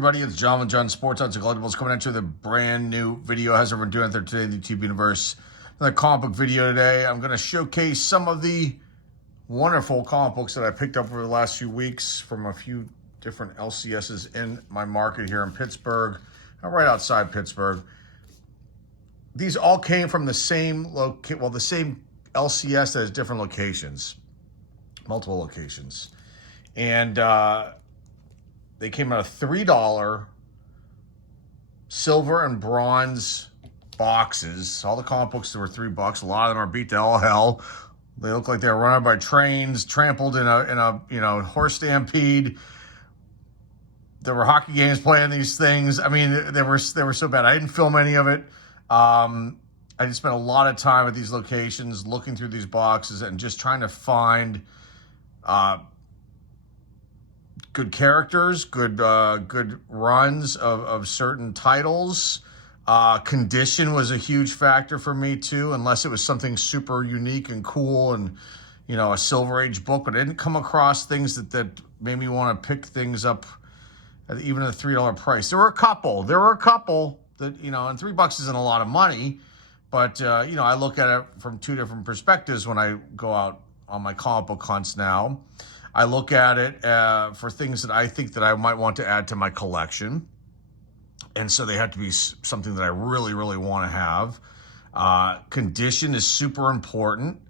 everybody? It's John with John Sports Odds and Collectibles coming at you with a brand new video. How's everyone doing out there today in the YouTube universe? Another comic book video today. I'm going to showcase some of the wonderful comic books that I picked up over the last few weeks from a few different LCSs in my market here in Pittsburgh, right outside Pittsburgh. These all came from the same the same LCS that has different locations, multiple locations, and they came out of $3 silver and bronze boxes. All the comic books that were $3. A lot of them are beat to all hell. They look like they were run by trains, trampled in a horse stampede. There were hockey games playing these things. I mean, they were so bad. I didn't film any of it. I just spent a lot of time at these locations, looking through these boxes and just trying to find good characters, good runs of certain titles. Condition was a huge factor for me too, unless it was something super unique and cool and, a Silver Age book. But I didn't come across things that made me want to pick things up even at a $3 price. There were a couple that, and $3 isn't a lot of money, but, I look at it from two different perspectives when I go out on my comic book hunts now. I look at it for things that I think that I might want to add to my collection. And so they have to be something that I really, really want to have. Condition is super important,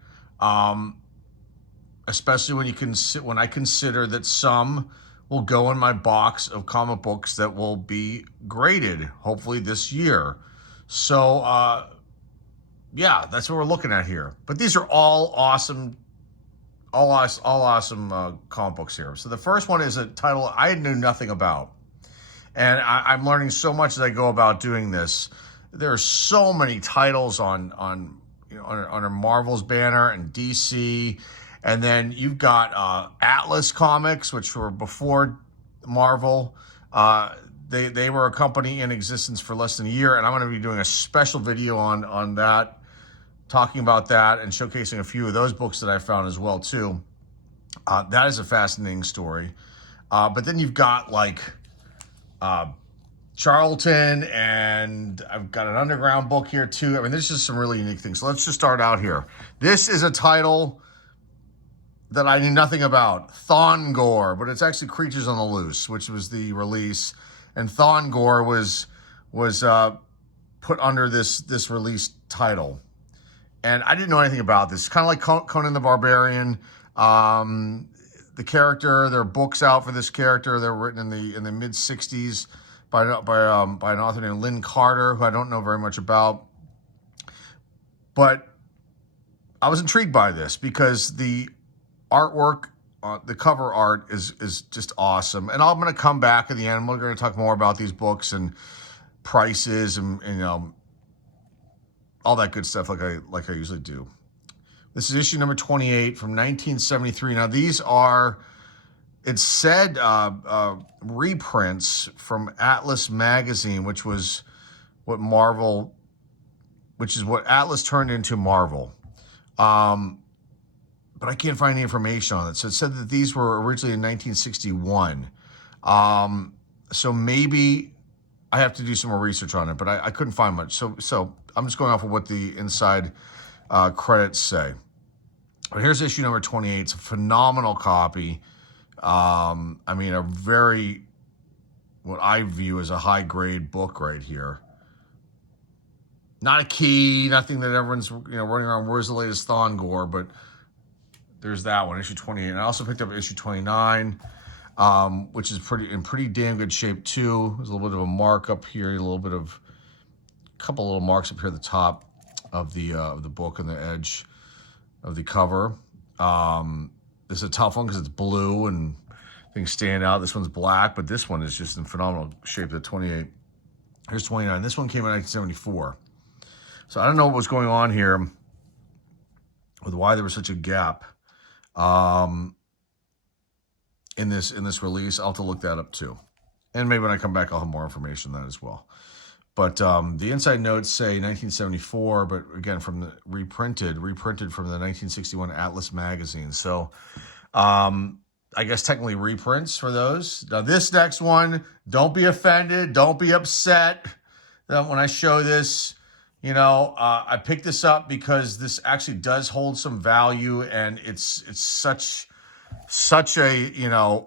especially when I consider that some will go in my box of comic books that will be graded, hopefully this year. So, yeah, that's what we're looking at here. But these are all awesome comic books here. So the first one is a title I knew nothing about. And I'm learning so much as I go about doing this. There are so many titles under Marvel's banner and DC. And then you've got Atlas Comics, which were before Marvel. They were a company in existence for less than a year. And I'm going to be doing a special video on that, talking about that and showcasing a few of those books that I found as well too. That is a fascinating story. But then you've got Charlton, and I've got an underground book here too. I mean, there's just some really unique things. So let's just start out here. This is a title that I knew nothing about, Thongor, but it's actually Creatures on the Loose, which was the release. And Thongor was put under this release title. And I didn't know anything about this. It's kind of like Conan the Barbarian. The character, there are books out for this character. They were written in the mid '60s by an author named Lynn Carter, who I don't know very much about. But I was intrigued by this because the artwork, the cover art is just awesome. And I'm going to come back at the end. We're going to talk more about these books and prices and all that good stuff like I usually do. This is issue number 28 from 1973. Now, these are, it said reprints from Atlas magazine, which is what Atlas turned into Marvel. But I can't find any information on it. So it said that these were originally in 1961. So maybe I have to do some more research on it, but I couldn't find much. So I'm just going off of what the inside credits say. But here's issue number 28. It's a phenomenal copy. I mean, what I view as a high-grade book right here. Not a key, nothing that everyone's running around, where's the latest Thongor, but there's that one, issue 28. And I also picked up issue 29, which is in pretty damn good shape too. There's a little bit of a mark up here, a couple little marks up here at the top of the book and the edge of the cover. This is a tough one because it's blue and things stand out. This one's black, but this one is just in phenomenal shape. The 28. Here's 29. This one came in 1974. So I don't know what was going on here with why there was such a gap in this release. I'll have to look that up too. And maybe when I come back, I'll have more information on that as well. But the inside notes say 1974, but again, reprinted from the 1961 Atlas magazine. So I guess technically reprints for those. Now this next one, don't be offended, don't be upset that when I show this. I picked this up because this actually does hold some value, and it's such a,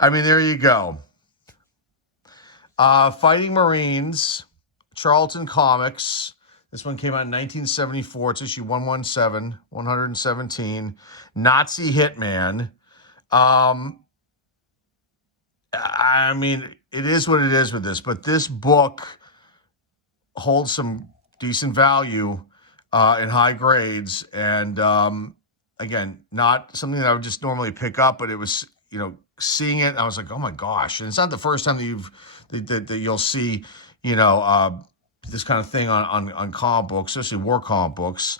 I mean, there you go. Fighting Marines, Charlton Comics. This one came out in 1974. It's issue 117. Nazi Hitman. I mean, it is what it is with this, but this book holds some decent value in high grades, and again, not something that I would just normally pick up, but it was, seeing it, I was like, oh my gosh. And it's not the first time that you'll see, this kind of thing on comic books, especially war comic books.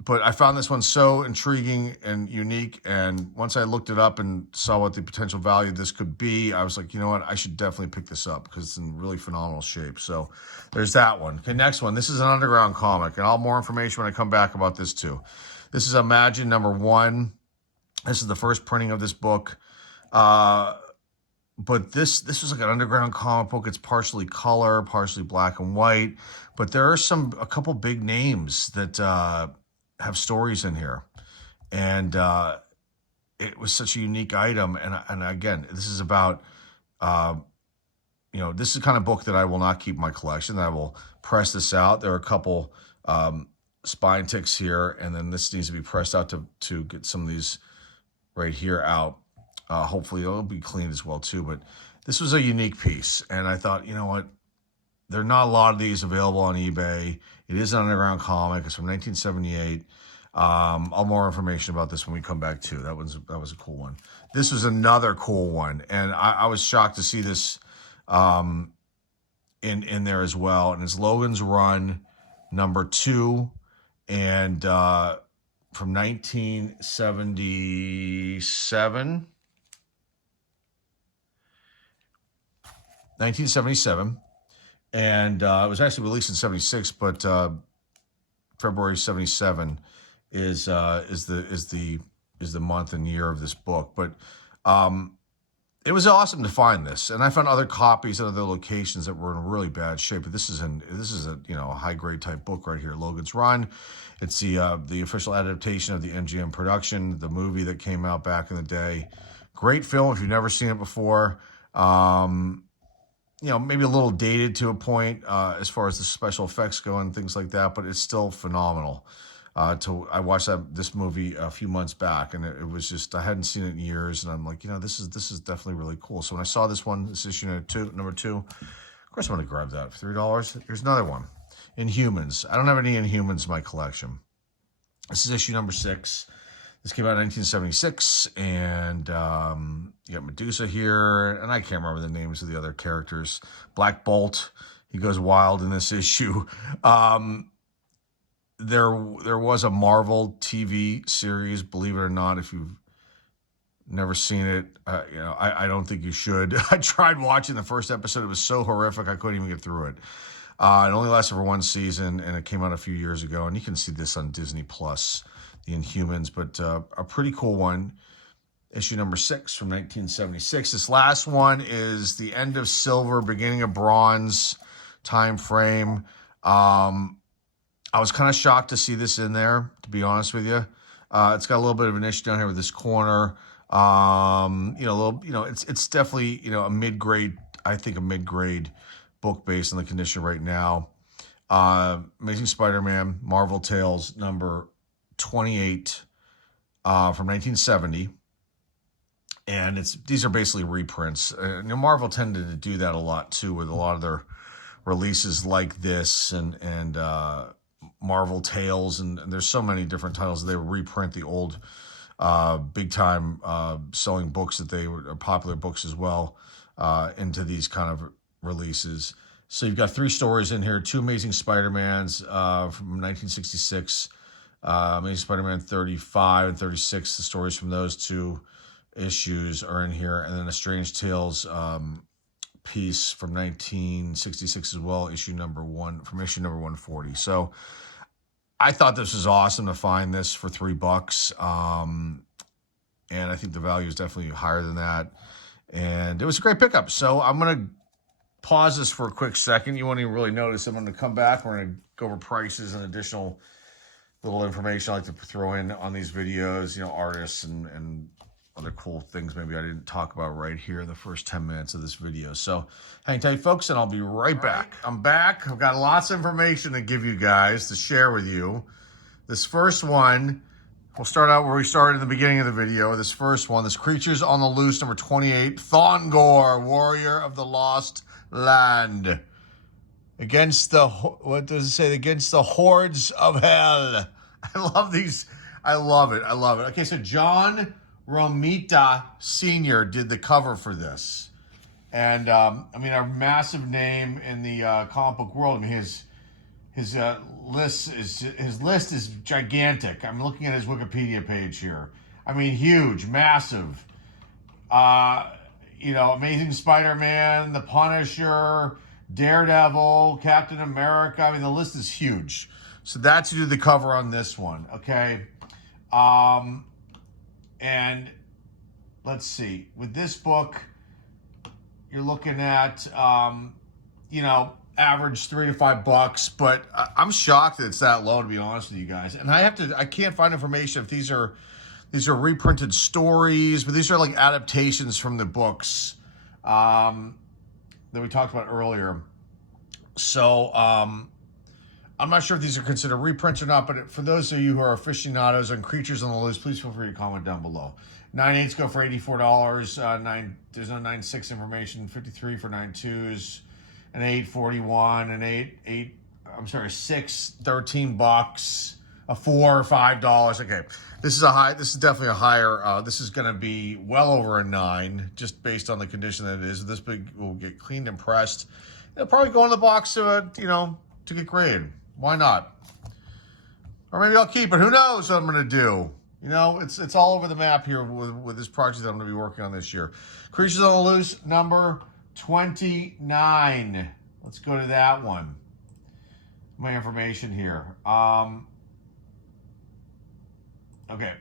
But I found this one so intriguing and unique. And once I looked it up and saw what the potential value of this could be, I was like, you know what? I should definitely pick this up because it's in really phenomenal shape. So there's that one. Okay, next one. This is an underground comic, and I'll have more information when I come back about this too. This is Imagine #1. This is the first printing of this book. But this was like an underground comic book. It's partially color, partially black and white. But there are a couple big names that have stories in here. And it was such a unique item. And again, this is about, this is the kind of book that I will not keep in my collection. That I will press this out. There are a couple spine ticks here. And then this needs to be pressed out to get some of these right here out. Hopefully it'll be cleaned as well too. But this was a unique piece. And I thought, you know what? There are not a lot of these available on eBay. It is an underground comic. It's from 1978. I'll have more information about this when we come back too. That was a cool one. This was another cool one. And I was shocked to see this in there as well. And it's Logan's Run #2. And from 1977. 1977. And it was actually released in 76, but February 77 is the month and year of this book. But it was awesome to find this, and I found other copies at other locations that were in really bad shape. But this is a high grade type book right here, Logan's Run. It's the official adaptation of the MGM production, the movie that came out back in the day. Great film if you've never seen it before. Maybe a little dated to a point as far as the special effects go and things like that, but it's still phenomenal. I watched this movie a few months back, and it was just, I hadn't seen it in years, and I'm like, this is definitely really cool. So when I saw this one, this issue number two, of course I'm going to grab that for $3. Here's another one, Inhumans. I don't have any Inhumans in my collection. This is issue number 6. This came out in 1976, and you got Medusa here, and I can't remember the names of the other characters. Black Bolt, he goes wild in this issue. There was a Marvel TV series, believe it or not. If you've never seen it, I don't think you should. I tried watching the first episode. It was so horrific, I couldn't even get through it. It only lasted for one season, and it came out a few years ago, and you can see this on Disney Plus. The Inhumans, but a pretty cool one. Issue number 6 from 1976. This last one is the end of Silver, beginning of Bronze time frame. I was kind of shocked to see this in there, to be honest with you. It's got a little bit of an issue down here with this corner. It's definitely, a mid-grade, I think a mid-grade book based on the condition right now. Amazing Spider-Man, Marvel Tales, number 28 from 1970, and these are basically reprints. Marvel tended to do that a lot too with a lot of their releases like this and Marvel Tales, and there's so many different titles. They reprint the old big time selling books that they were popular books as well into these kind of releases. So you've got 3 stories in here, 2 Amazing Spider-Mans from 1966. Amazing Spider-Man 35 and 36, the stories from those 2 issues are in here. And then a Strange Tales piece from 1966 as well, issue number 140. So I thought this was awesome to find this for $3. And I think the value is definitely higher than that. And it was a great pickup. So I'm going to pause this for a quick second. You won't even really notice. I'm going to come back. We're going to go over prices and additional little information I like to throw in on these videos, you know, artists and other cool things maybe I didn't talk about right here in the first 10 minutes of this video. So hang tight, folks, and I'll be right back. I'm back. I've got lots of information to give you guys, to share with you. This first one, we'll start out where we started in the beginning of the video. This first one, this Creatures on the Loose, number 28, Thongor, Warrior of the Lost Land. Against the, what does it say? Against the hordes of hell. I love these. I love it. I love it. Okay, so John Romita Sr. did the cover for this. And, I mean, a massive name in the comic book world. I mean, his list is gigantic. I'm looking at his Wikipedia page here. I mean, huge, massive. You know, Amazing Spider-Man, The Punisher, Daredevil, Captain America. I mean, the list is huge. So that's who did the cover on this one, okay? And let's see. With this book, you're looking at, you know, average $3 to $5, but I'm shocked that it's that low, to be honest with you guys. And I can't find information if these are reprinted stories, but these are like adaptations from the books that we talked about earlier. So I'm not sure if these are considered reprints or not, but for those of you who are aficionados on Creatures on the Loose, please feel free to comment down below. 9/8s go for $84. There's no 9/6 information. 53 for 9/2s, an 8.41, an 6, $13, a $4, $5. Okay, this is definitely a higher. This is going to be well over a 9, just based on the condition that it is. This big will get cleaned and pressed. It'll probably go in the box to get graded. Why not? Or maybe I'll keep it. Who knows what I'm going to do? You know, it's all over the map here with this project that I'm going to be working on this year. Creatures on the Loose, number 29. Let's go to that one. My information here. Okay.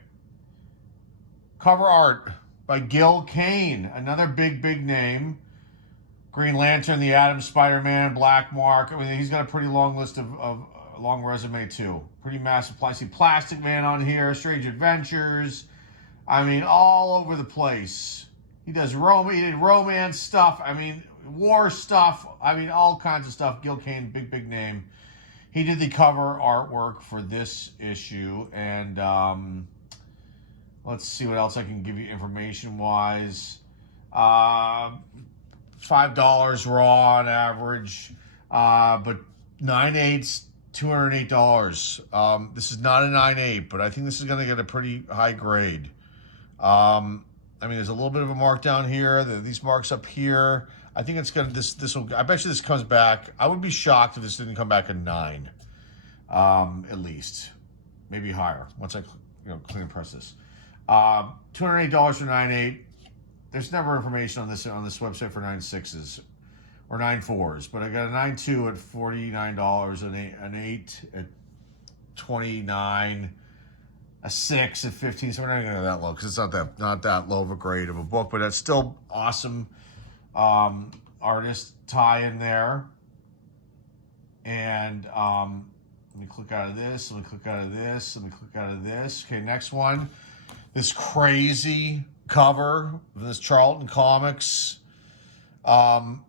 Cover art by Gil Kane, another big name. Green Lantern, The Atom, Spider-Man, Black Mark. I mean, he's got a pretty long list of long resume too. Pretty massive. I see Plastic Man on here, Strange Adventures. I mean, all over the place. He did romance stuff. I mean, war stuff. I mean, all kinds of stuff. Gil Kane, big name. He did the cover artwork for this issue, and let's see what else I can give you information-wise. $5 raw on average, but 9/8, $208. This is not a 9/8, but I think this is going to get a pretty high grade. I mean, there's a little bit of a mark down here. These marks up here. I think it's going to, I bet you this comes back. I would be shocked if this didn't come back a 9, at least. Maybe higher, once I, clean and press this. $208 for 9/8. There's never information on this website for 9/6s or 9/4s, but I got a 9/2 at $49, an 8 at $29, a 6 at $15. So we're not going to go that low because it's not that low of a grade of a book, but that's still awesome. Artist tie in there, and let me click out of this. Let me click out of this. Let me click out of this. Okay, next one. This crazy cover of this Charlton Comics. The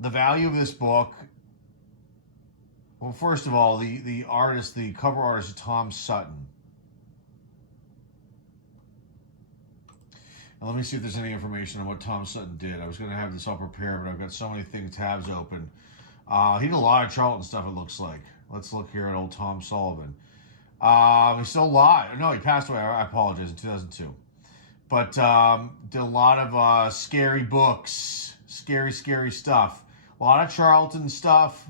value of this book. Well, first of all, the cover artist is Tom Sutton. Now, let me see if there's any information on what Tom Sutton did. I was going to have this all prepared, but I've got so many tabs open. He did a lot of Charlton stuff, it looks like. Let's look here at old Tom Sullivan. He's still alive. No, he passed away. I apologize, in 2002. But did a lot of scary books, scary stuff. A lot of Charlton stuff.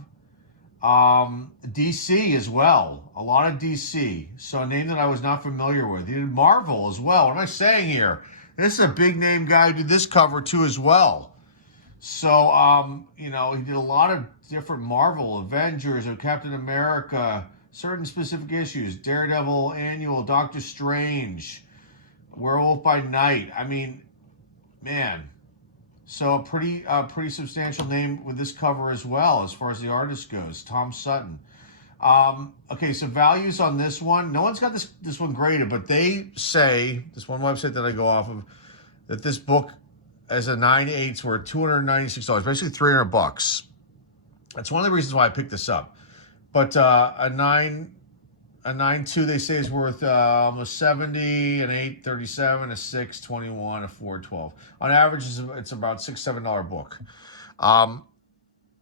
DC as well. A lot of DC. So a name that I was not familiar with. He did Marvel as well. What am I saying here? This is a big name guy who did this cover too as well. So, he did a lot of different Marvel, Avengers, or Captain America, certain specific issues, Daredevil Annual, Doctor Strange. Werewolf by Night. I mean, man. So a pretty substantial name with this cover as well, as far as the artist goes. Tom Sutton. Okay, so values on this one. No one's got this one graded, but they say, this one website that I go off of, that this book as a 9/8 worth $296, basically $300. That's one of the reasons why I picked this up. But a 9.2 they say is worth almost 70, an 8.37, a 6.21, a 4.12. On average, it's about $6-7 book.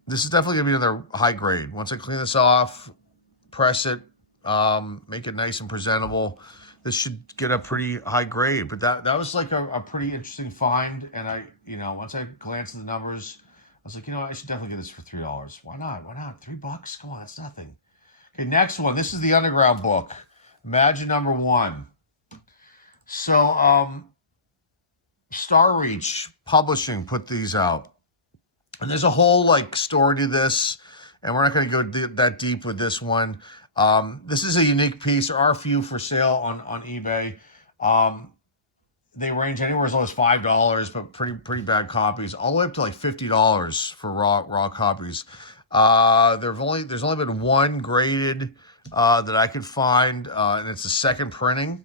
This is definitely gonna be another high grade. Once I clean this off, press it, make it nice and presentable, this should get a pretty high grade. But that was like a pretty interesting find. And I, once I glanced at the numbers, I was like, I should definitely get this for $3. Why not? Why not? $3? Come on, that's nothing. Okay, next one. This is the Underground book. Imagine number 1. So, Starreach Publishing put these out. And there's a whole story to this, and we're not going to go that deep with this one. This is a unique piece. There are a few for sale on eBay. They range anywhere as low as $5, but pretty bad copies, all the way up to $50 for raw copies. There's only been one graded that I could find, and it's the second printing.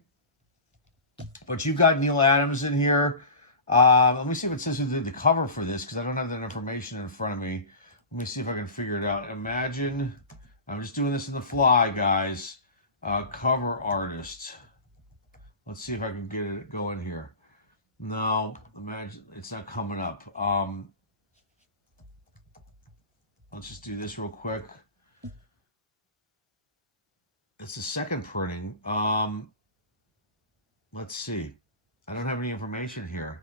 But you've got Neil Adams in here. Let me see if it says who did the cover for this, because I don't have that information in front of me. Let me see if I can figure it out. Imagine, I'm just doing this in the fly, guys. Cover artist. Let's see if I can get it going here. No, imagine it's not coming up. Let's just do this real quick. It's the second printing. Let's see. I don't have any information here.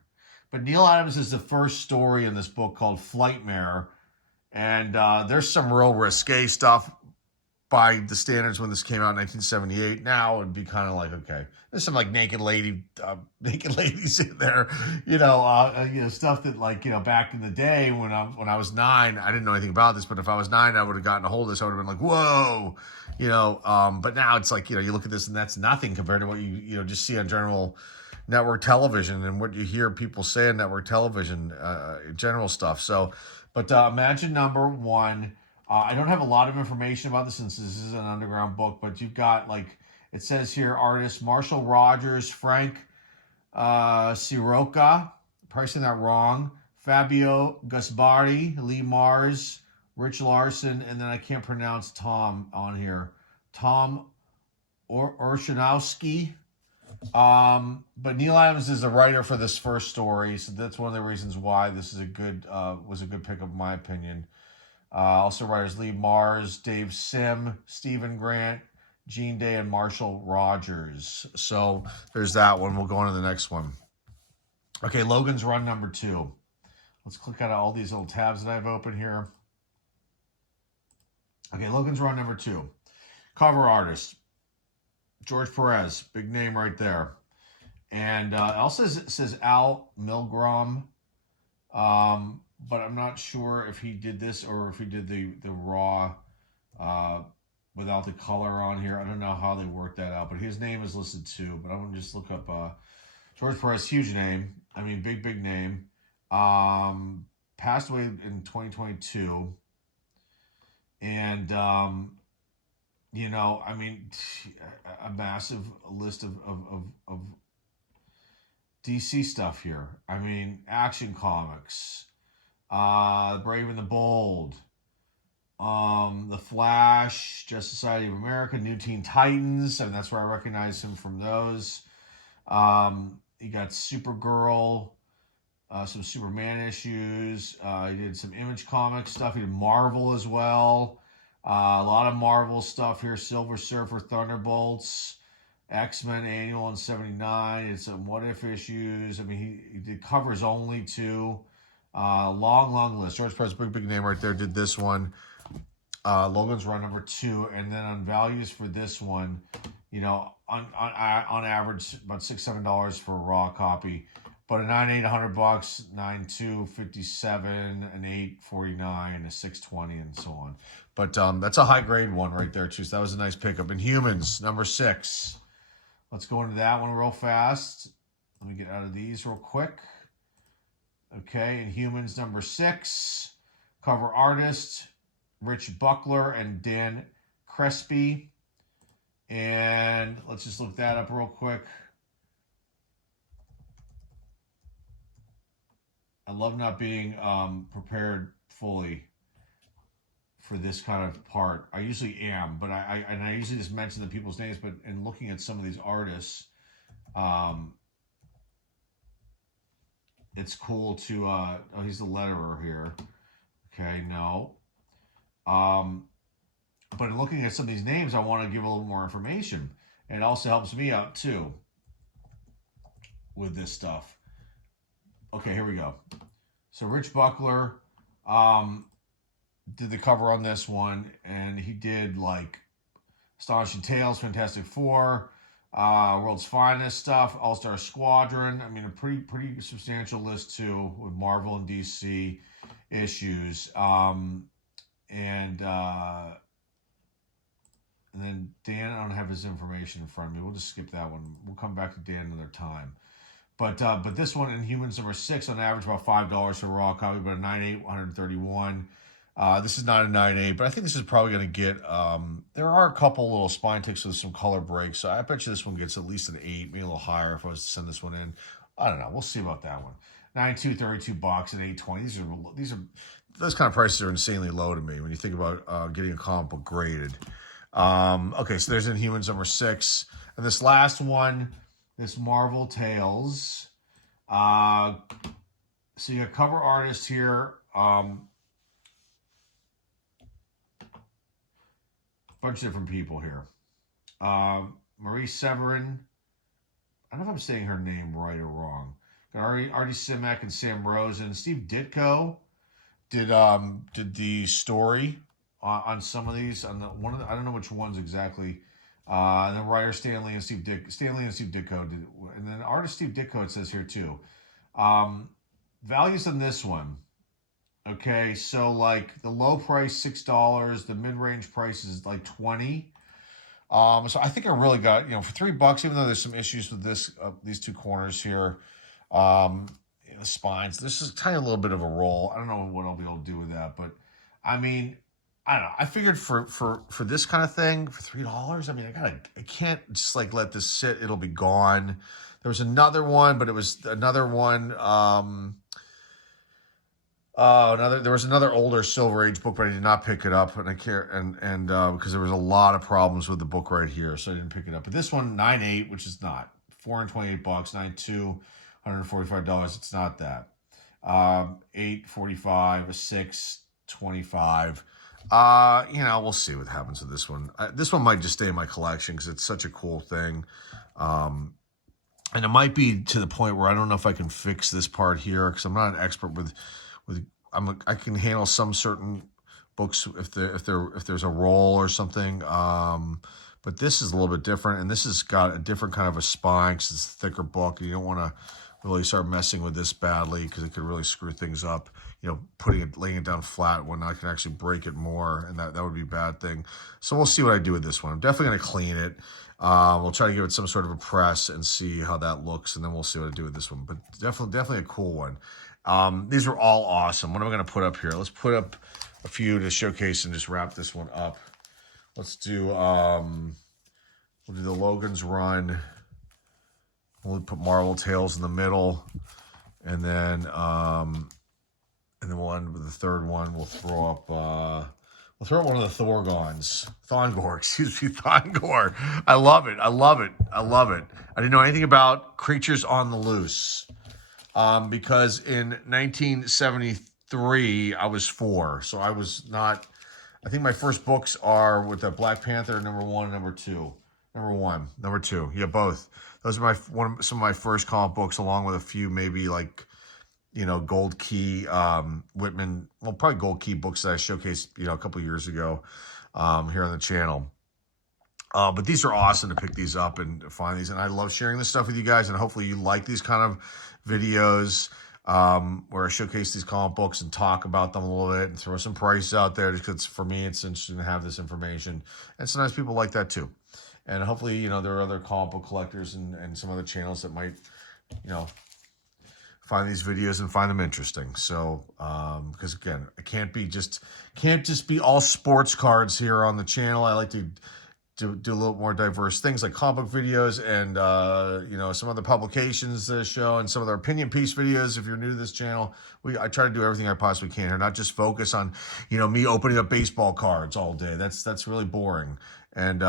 But Neil Adams is the first story in this book called Flightmare. And there's some real risque stuff by the standards when this came out in 1978. Now it'd be kind of like, okay, there's some naked ladies in there, stuff that back in the day when I was 9, I didn't know anything about this, but if I was 9, I would have gotten a hold of this. I would have been like, whoa, but now it's you look at this and that's nothing compared to what you just see on general network television and what you hear people say on network television, general stuff. So, but imagine number 1. I don't have a lot of information about this since this is an Underground book, but you've got it says here, artists Marshall Rogers, Frank Sirocca, probably saying that wrong, Fabio Gasbardi, Lee Mars, Rich Larson, and then I can't pronounce Tom on here, Tom Orshanowski. But Neil Adams is the writer for this first story, so that's one of the reasons why this is was a good pickup in my opinion. Also writers Lee Mars, Dave Sim, Stephen Grant, Gene Day, and Marshall Rogers. So there's that one. We'll go on to the next one. Okay, Logan's Run number 2. Let's click out all these little tabs that I have open here. Okay, Logan's Run number 2. Cover artist, George Perez, big name right there. And it also says Al Milgrom. But I'm not sure if he did this or if he did the raw without the color on here. I don't know how they worked that out, but his name is listed too. But I'm going to just look up George Perez, huge name. I mean, big name. Passed away in 2022. And, I mean, a massive list of DC stuff here. I mean, Action Comics. Brave and the Bold, The Flash, Justice Society of America, New Teen Titans. I mean, that's where I recognize him from those. He got Supergirl, some Superman issues. He did some Image Comics stuff. He did Marvel as well. A lot of Marvel stuff here. Silver Surfer, Thunderbolts, X-Men Annual in 79. It's some What If issues. I mean, he did covers only too. Long list. George Perez, big name right there, did this one. Logan's Run number 2. And then on values for this one, on average, about $6-7 for a raw copy. But a 9.8, $100, 9.2, 57, an 8, 49, a 6.20, and so on. But that's a high grade one right there too. So that was a nice pickup. And Humans, number 6. Let's go into that one real fast. Let me get out of these real quick. Okay, Inhumans number 6. Cover artist, Rich Buckler and Dan Crespi. And let's just look that up real quick. I love not being prepared fully for this kind of part. I usually am, but I usually just mention the people's names, but in looking at some of these artists, it's cool to, oh, he's the letterer here. Okay, no. But in looking at some of these names, I want to give a little more information. And it also helps me out too with this stuff. Okay, here we go. So Rich Buckler did the cover on this one, and he did like Astonishing Tales, Fantastic Four, World's Finest stuff, All-Star Squadron. I mean, a pretty substantial list too with Marvel and DC issues. And then Dan, I don't have his information in front of me. We'll just skip that one. We'll come back to Dan another time. But this one, Inhumans number 6, on average about $5 for a raw copy, but a 9.8, 131. This is not a 9.8, but I think this is probably going to get, there are a couple little spine ticks with some color breaks, so I bet you this one gets at least an 8, maybe a little higher if I was to send this one in. I don't know. We'll see about that one. 9.2, $32 and 8.20. These are those kind of prices are insanely low to me when you think about getting a comic book graded. Okay, so there's Inhumans number 6. And this last one, this Marvel Tales. So you got cover artist here. Bunch of different people here. Marie Severin. I don't know if I'm saying her name right or wrong. Got Artie Simek and Sam Rosen. Steve Ditko did the story on some of these. On the one of the, I don't know which ones exactly. And then writer Stanley and Steve Ditko did, and then artist Steve Ditko, it says here too. Values on this one. Okay, so like the low price $6, the mid range price is like $20. So I think I really got, for $3, even though there's some issues with this, these two corners here, the spines. This is a tiny little bit of a roll. I don't know what I'll be able to do with that, but I mean, I don't know. I figured for this kind of thing, for $3, I mean, I can't just like let this sit. It'll be gone. There was another one, but it was another one. There was another older Silver Age book, but I did not pick it up, and I care and because there was a lot of problems with the book right here, so I didn't pick it up. But this one, 9.8, which is not $428, 9.2, $145. It's not that. 8.45, a 6.25. We'll see what happens with this one. This one might just stay in my collection because it's such a cool thing. And it might be to the point where I don't know if I can fix this part here because I'm not an expert with I can handle some certain books if there's a roll or something. But this is a little bit different, and this has got a different kind of a spine because it's a thicker book. And you don't want to really start messing with this badly because it could really screw things up. Laying it down flat when I can actually break it more, and that would be a bad thing. So we'll see what I do with this one. I'm definitely going to clean it. We'll try to give it some sort of a press and see how that looks, and then we'll see what I do with this one. But definitely a cool one. These are all awesome. What am I going to put up here? Let's put up a few to showcase and just wrap this one up. Let's do, we'll do the Logan's Run. We'll put Marvel Tales in the middle. And then we'll end with the third one. We'll throw up, one of the Thongor, excuse me, Thongor. I love it. I didn't know anything about Creatures on the Loose. Because in 1973, I was 4. So I was not, I think my first books are with the Black Panther, number 1, number 2. Number 2. Yeah, both. Those are some of my first comic books, along with a few maybe like, Gold Key, Whitman, probably Gold Key books that I showcased, a couple years ago here on the channel. But these are awesome to pick these up and find these. And I love sharing this stuff with you guys. And hopefully you like these kind of videos where I showcase these comic books and talk about them a little bit and throw some prices out there because for me, it's interesting to have this information. And sometimes people like that too. And hopefully, there are other comic book collectors and some other channels that might you know, find these videos and find them interesting. So, because again, it can't just be all sports cards here on the channel. I like to do a little more diverse things like comic book videos and, you know, some other publications show and some of their opinion piece videos. If you're new to this channel, I try to do everything I possibly can here, not just focus on, you know, me opening up baseball cards all day. That's really boring. And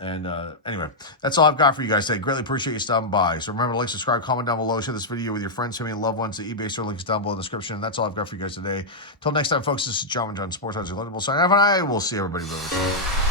anyway, that's all I've got for you guys today. Greatly appreciate you stopping by. So remember to like, subscribe, comment down below, share this video with your friends, family, and loved ones. The eBay store links down below in the description. That's all I've got for you guys today. Till next time, folks, this is John Sports Cards, Relatable signing off, and I will see everybody really soon.